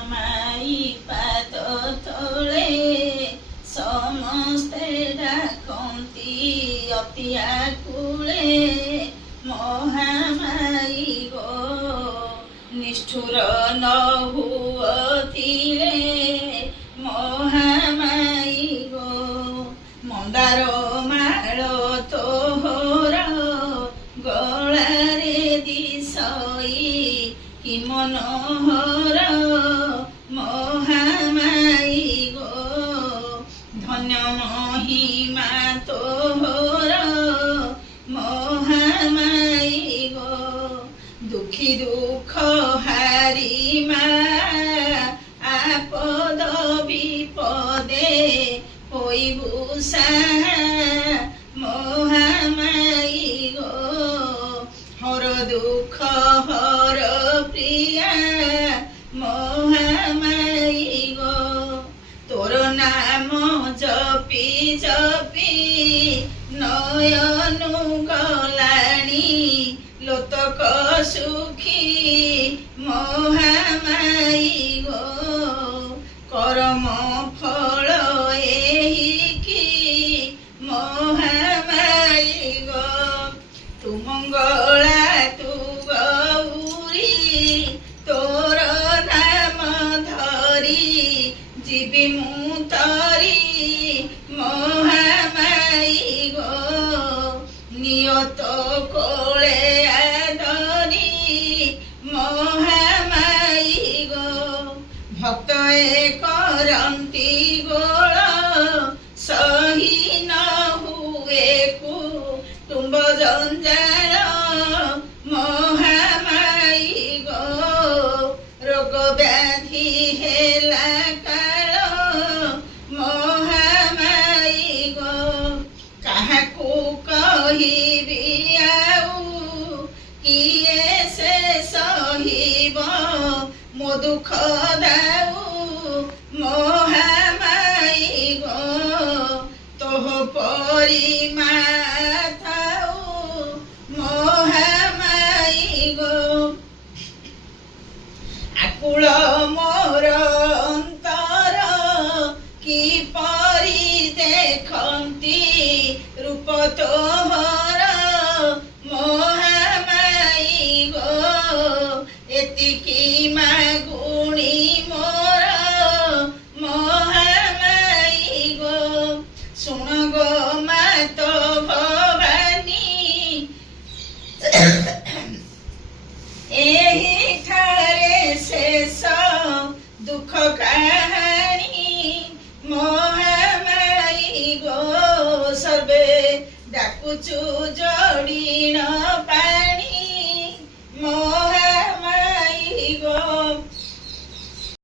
ମହାମାଇ ପାଦ ତଳେ ସମସ୍ତେ ଡାକନ୍ତି ଅତି ଆକୁଳେ ମହାମାଇ ଗୋ ନିଷ୍ଠୁର ନ ହୁଅଥିଲେ ମହାମାଇ ଗୋ ମନ୍ଦାର ମାଳ ତୋହର ଗଳାରେ ଦିଶଇ କି ମନୋହର ମହାମାଇ ଗୋ ଧନ୍ୟ ମହିମା ତୋହର ମହାମାଇ ଗୋ ଦୁଃଖୀ ଦୁଃଖ ହାରି ମା ଆପଦ ବିପଦେ ହୋଇବୁ ସାହା ମହାମାଇ ଗୋ ହର ଦୁଃଖ ହର ପ୍ରିୟା ମହାମାଇ ଗୋ ତୋର ନାମ ଜପି ଜପି ନୟନୁ ଗଲାଣି ଲୋତକ ସୁଖୀ ମହାମାଇ ଗୋ କରମ ଫଳ ଏହିକି ମହାମାଇ ଗୋ ତୁ ମଙ୍ଗଳା ତୁ ଗୌରୀ ତୋର ନାମ ଧରି ଯିବି ମୁଁ ତରି ମହାମାଇ ଗୋ ନିୟତ କୋଳେ ଆଦରି ମହାମାଇ ଗୋ ଭକ୍ତ ଏ କରନ୍ତି ଗୋଳ ସହି ନ ହୁଏ କୁଟୁମ୍ବ ଜଞ୍ଜାଳ ମହାମାଇ ଗୋ ରୋଗ ବ୍ୟାଧି ହେଲା କାଳ ମହାମାଇ ଗୋ କାହାକୁ କହିବି ଆଉ କିଏ ସେ ସହିବ ମୋ ଦୁଃଖ ଦାଉ ମହାମାଇ ଗୋ ତୋହ ପରି ମା ଥାଉ ମହାମାଇ ଗୋ ଆକୁଳ ମୋର ଅନ୍ତର କିପରି ଦେଖନ୍ତି ରୂପ ତୋହର ମହାମାଇ ଗୋ ଏତିକି ମାଗୁଣି ମୋର ମହାମାଇ ଗୋ ଶୁଣ ଗୋ ମାତ ଭବାନୀ ଏହିଠାରେ ଶେଷ ଦୁଃଖ କାହାଣୀ ମହାମାଇ ଗୋ ସର୍ବେ ଡାକୁଛୁ ଯୋଡ଼ିଣ